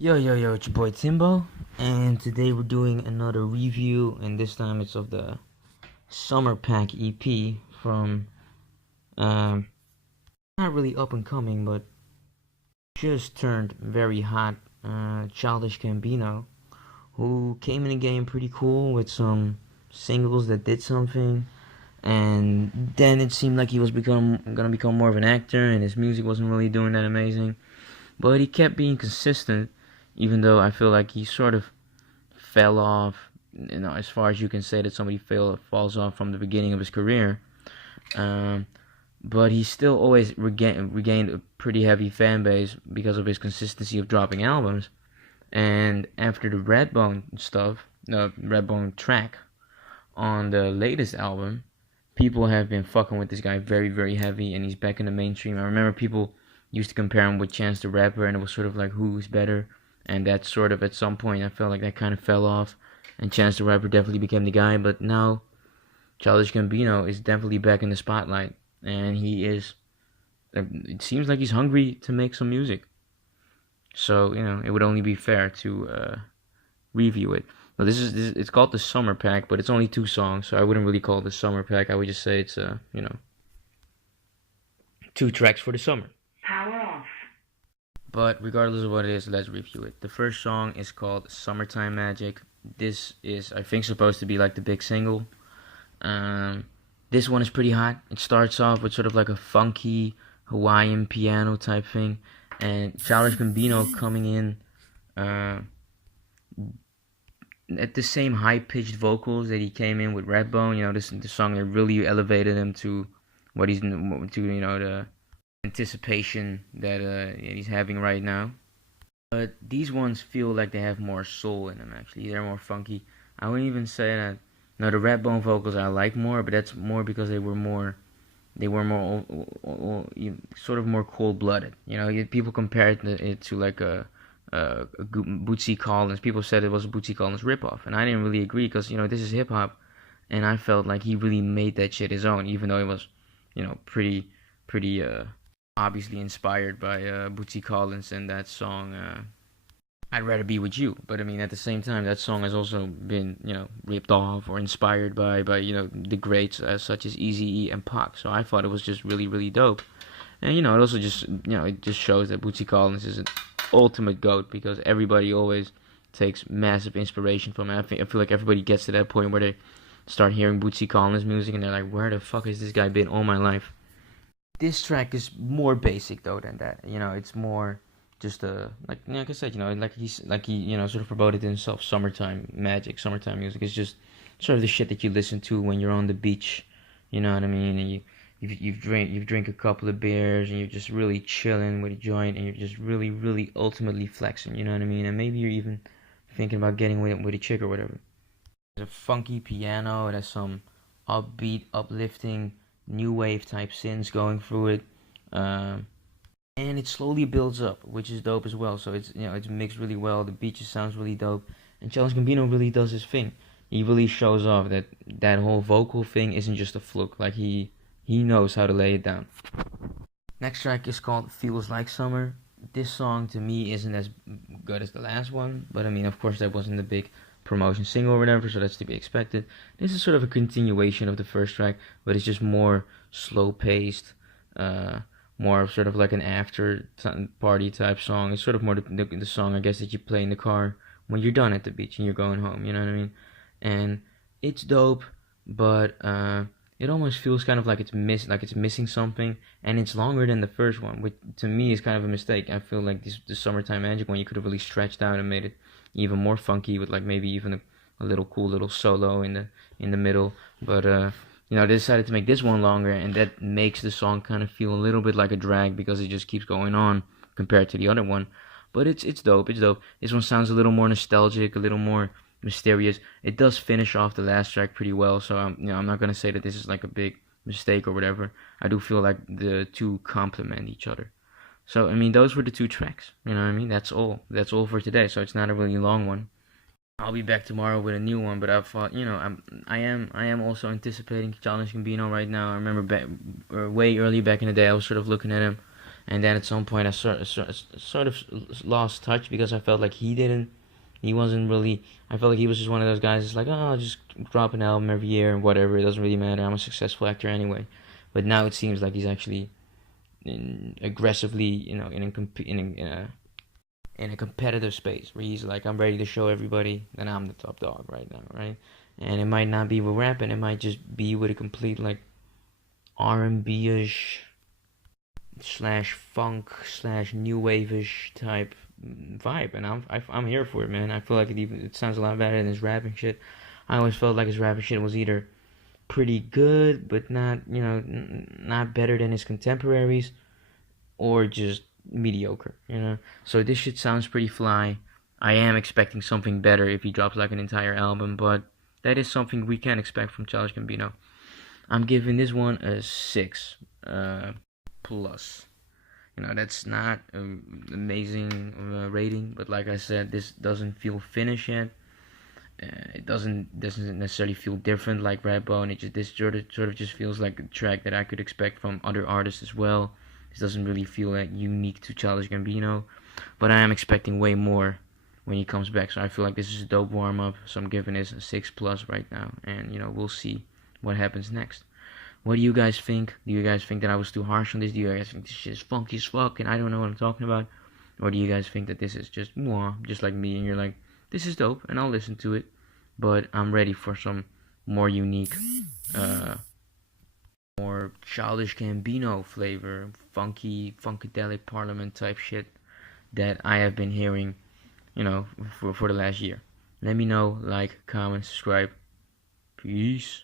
Yo, yo, yo, it's your boy Timbo, and today we're doing another review, and this time it's of the Summer Pack EP from, um, not really up and coming, but just turned very hot, Childish Gambino, who came in the game pretty cool with some singles that did something, and then it seemed like he was gonna become more of an actor, and his music wasn't really doing that amazing, but he kept being consistent, even though I feel like he sort of fell off, as far as you can say that somebody falls off from the beginning of his career. Um, but he still always regained a pretty heavy fan base because of his consistency of dropping albums. And after the Redbone stuff, the Redbone track on the latest album, people have been fucking with this guy very, very heavy, and he's back in the mainstream. I remember people used to compare him with Chance the Rapper, and it was sort of like who's better. And that sort of, at some point, I felt like that kind of fell off, and Chance the Rapper definitely became the guy. But now, Childish Gambino is definitely back in the spotlight, and he is. It seems like he's hungry to make some music. So it would only be fair to review it. Now it's called the Summer Pack, but it's only 2 songs, so I wouldn't really call it the Summer Pack. I would just say it's 2 tracks for the summer. Power off. But regardless of what it is, let's review it. The first song is called Summertime Magic. This is, I think, supposed to be like the big single. This one is pretty hot. It starts off with sort of like a funky Hawaiian piano type thing. And Childish Gambino coming in at the same high-pitched vocals that he came in with Redbone. The song that really elevated him to what he's the anticipation that he's having right now. But these ones feel like they have more soul in them. Actually, they're more funky. I wouldn't even say that. No, the Redbone vocals I like more, but that's more because they were more sort of more cold-blooded. People compared it to like a Bootsy Collins. People said it was a Bootsy Collins ripoff, and I didn't really agree because this is hip hop, and I felt like he really made that shit his own, even though it was pretty obviously inspired by Bootsy Collins and that song I'd Rather Be With You. But I mean, at the same time, that song has also been ripped off or inspired by the greats such as Eazy-E and Pac. So I thought it was just really, really dope. And it also just it just shows that Bootsy Collins is an ultimate goat, because everybody always takes massive inspiration from it. I feel like everybody gets to that point where they start hearing Bootsy Collins music and they're like, where the fuck has this guy been all my life? This track is more basic though than that. It's more just like I said, he sort of promoted himself, summertime magic, summertime music. It's just sort of the shit that you listen to when you're on the beach. You know what I mean? And you've drink a couple of beers and you're just really chilling with a joint, and you're just really, really ultimately flexing. You know what I mean? And maybe you're even thinking about getting with a chick or whatever. There's a funky piano. It has some upbeat, uplifting new wave type synths going through it, and it slowly builds up, which is dope as well. So it's mixed really well. The beat just sounds really dope, and Childish Gambino really does his thing. He really shows off that whole vocal thing isn't just a fluke. Like he knows how to lay it down. Next track is called Feels Like Summer. This song to me isn't as good as the last one, but I mean, of course, that wasn't the big promotion single or whatever, so that's to be expected. This is sort of a continuation of the first track, but it's just more slow-paced, more of sort of like an after party type song. It's sort of more the song, I guess, that you play in the car when you're done at the beach and you're going home, you know what I mean? And it's dope, but it almost feels kind of like it's missing something, and it's longer than the first one, which to me is kind of a mistake. I feel like the Summertime Magic one, you could have really stretched out and made it even more funky with like maybe even a little cool little solo in the middle. But they decided to make this one longer, and that makes the song kind of feel a little bit like a drag because it just keeps going on compared to the other one. But it's dope. It's dope. This one sounds a little more nostalgic, a little more mysterious. It does finish off the last track pretty well, so I'm not gonna say that this is like a big mistake or whatever. I do feel like the two complement each other. So I mean, those were the 2 tracks. You know what I mean? That's all. That's all for today. So it's not a really long one. I'll be back tomorrow with a new one, but I thought, I am also anticipating Childish Gambino right now. I remember way early back in the day, I was sort of looking at him, And then at some point, I sort of lost touch because I felt like he wasn't really. I felt like he was just one of those guys that's like, oh, I'll just drop an album every year and whatever. It doesn't really matter. I'm a successful actor anyway. But now it seems like he's actually aggressively, in a competitive space where he's like, I'm ready to show everybody that I'm the top dog right now, right? And it might not be with rapping. It might just be with a complete like R&B-ish slash funk slash new wave-ish type vibe, and I'm here for it, man. I feel like it sounds a lot better than his rapping shit. I always felt like his rapping shit was either pretty good, but not not better than his contemporaries, or just mediocre. So this shit sounds pretty fly. I am expecting something better if he drops like an entire album, but that is something we can expect from Childish Gambino. I'm giving this one a 6 plus. That's not an amazing rating, but like I said, this doesn't feel finished yet. It doesn't necessarily feel different like Redbone. This sort of just feels like a track that I could expect from other artists as well. This doesn't really feel like unique to Childish Gambino, but I am expecting way more when he comes back. So I feel like this is a dope warm up. So I'm giving this a 6 plus right now, and we'll see what happens next. What do you guys think? Do you guys think that I was too harsh on this? Do you guys think this shit is funky as fuck and I don't know what I'm talking about? Or do you guys think that this is just mwah, just like me, and you're like, this is dope and I'll listen to it, but I'm ready for some more unique, more Childish Gambino flavor, funky, funkadelic parliament type shit that I have been hearing, for the last year. Let me know, like, comment, subscribe. Peace.